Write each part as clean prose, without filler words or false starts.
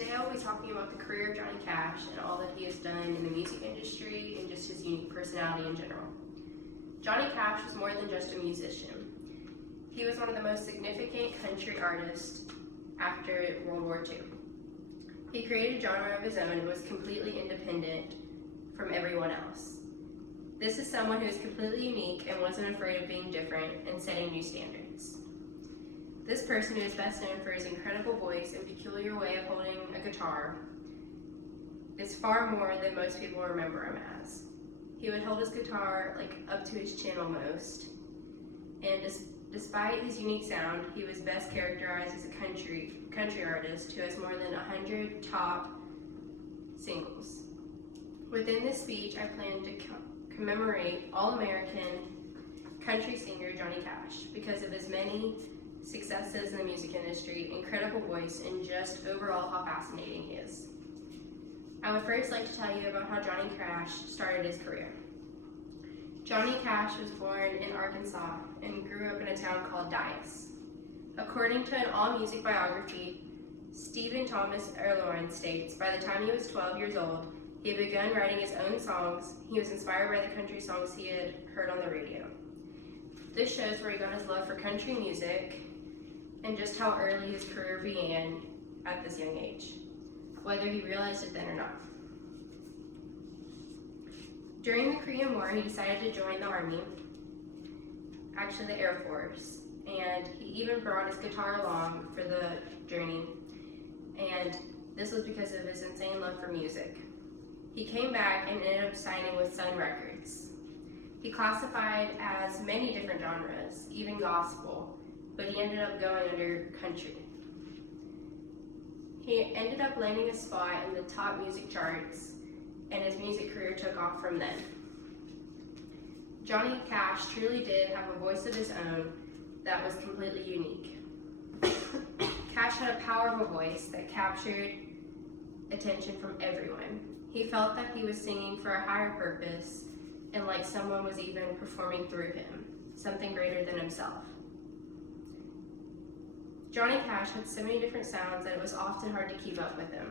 Today I will be talking about the career of Johnny Cash and all that he has done in the music industry and just his unique personality in general. Johnny Cash was more than just a musician. He was one of the most significant country artists after World War II. He created a genre of his own and was completely independent from everyone else. This is someone who is completely unique and wasn't afraid of being different and setting new standards. This person, who is best known for his incredible voice and peculiar way of holding a guitar, is far more than most people remember him as. He would hold his guitar up to his chin almost, and despite his unique sound, he was best characterized as a country artist who has more than 100 top singles. Within this speech, I plan to commemorate All-American country singer Johnny Cash because of his many successes in the music industry, incredible voice, and just overall how fascinating he is. I would first like to tell you about how Johnny Cash started his career. Johnny Cash was born in Arkansas and grew up in a town called Dyess. According to an AllMusic biography, Stephen Thomas Erlewine states, by the time he was 12 years old, he had begun writing his own songs. He was inspired by the country songs he had heard on the radio. This shows where he got his love for country music and just how early his career began at this young age, whether he realized it then or not. During the Korean War, he decided to join the Army, actually the Air Force, and he even brought his guitar along for the journey, and this was because of his insane love for music. He came back and ended up signing with Sun Records. He classified as many different genres, even gospel, but he ended up going under country. He ended up landing a spot in the top music charts, and his music career took off from then. Johnny Cash truly did have a voice of his own that was completely unique. Cash had a powerful voice that captured attention from everyone. He felt that he was singing for a higher purpose and like someone was even performing through him, something greater than himself. Johnny Cash had so many different sounds that it was often hard to keep up with him.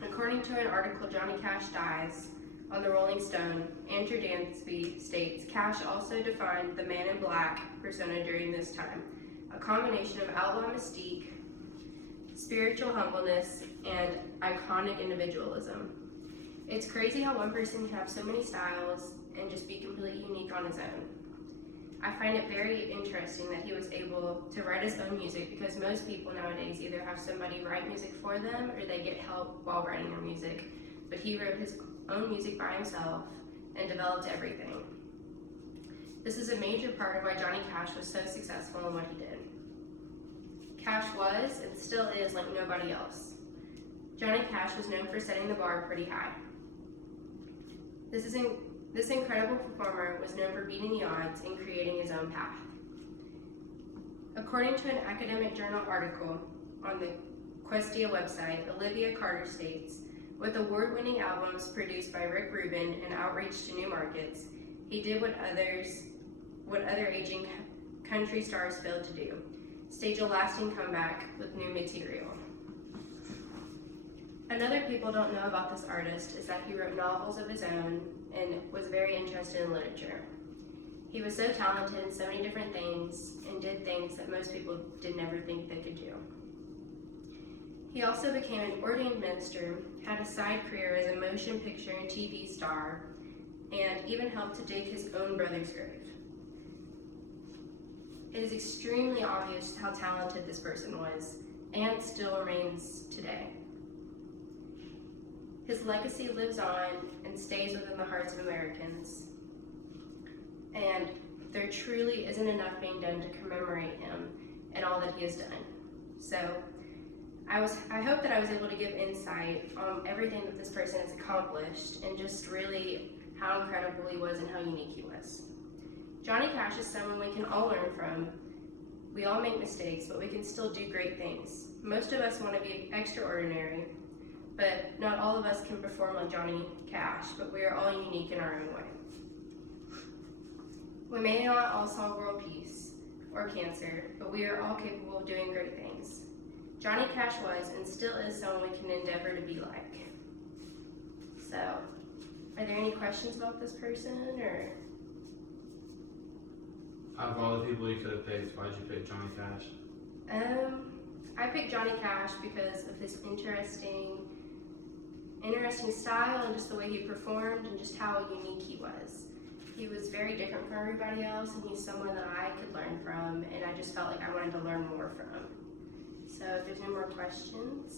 According to an article, Johnny Cash Dies, on the Rolling Stone, Andrew Dansby states, Cash also defined the man in black persona during this time, a combination of outlaw mystique, spiritual humbleness, and iconic individualism. It's crazy how one person can have so many styles and just be completely unique on his own. I find it very interesting that he was able to write his own music because most people nowadays either have somebody write music for them or they get help while writing their music. But he wrote his own music by himself and developed everything. This is a major part of why Johnny Cash was so successful in what he did. Cash was and still is like nobody else. Johnny Cash was known for setting the bar pretty high. This incredible performer was known for beating the odds and creating his own path. According to an academic journal article on the Questia website, Olivia Carter states, with award-winning albums produced by Rick Rubin and outreach to new markets, he did what other aging country stars failed to do, stage a lasting comeback with new material. Another people don't know about this artist is that he wrote novels of his own and was very interested in literature. He was so talented in so many different things and did things that most people did never think they could do. He also became an ordained minister, had a side career as a motion picture and TV star, and even helped to dig his own brother's grave. It is extremely obvious how talented this person was, and still remains today. His legacy lives on and stays within the hearts of Americans. And there truly isn't enough being done to commemorate him and all that he has done. So I hope that I was able to give insight on everything that this person has accomplished and just really how incredible he was and how unique he was. Johnny Cash is someone we can all learn from. We all make mistakes, but we can still do great things. Most of us want to be extraordinary, but not all of us can perform like Johnny Cash, but we are all unique in our own way. We may not all solve world peace or cancer, but we are all capable of doing great things. Johnny Cash was and still is someone we can endeavor to be like. So, are there any questions about this person, or? Out of all the people you could have picked, why'd you pick Johnny Cash? I picked Johnny Cash because of his interesting style and just the way he performed and just how unique he was. He was very different from everybody else, and he's someone that I could learn from, and I just felt like I wanted to learn more from. So if there's no more questions.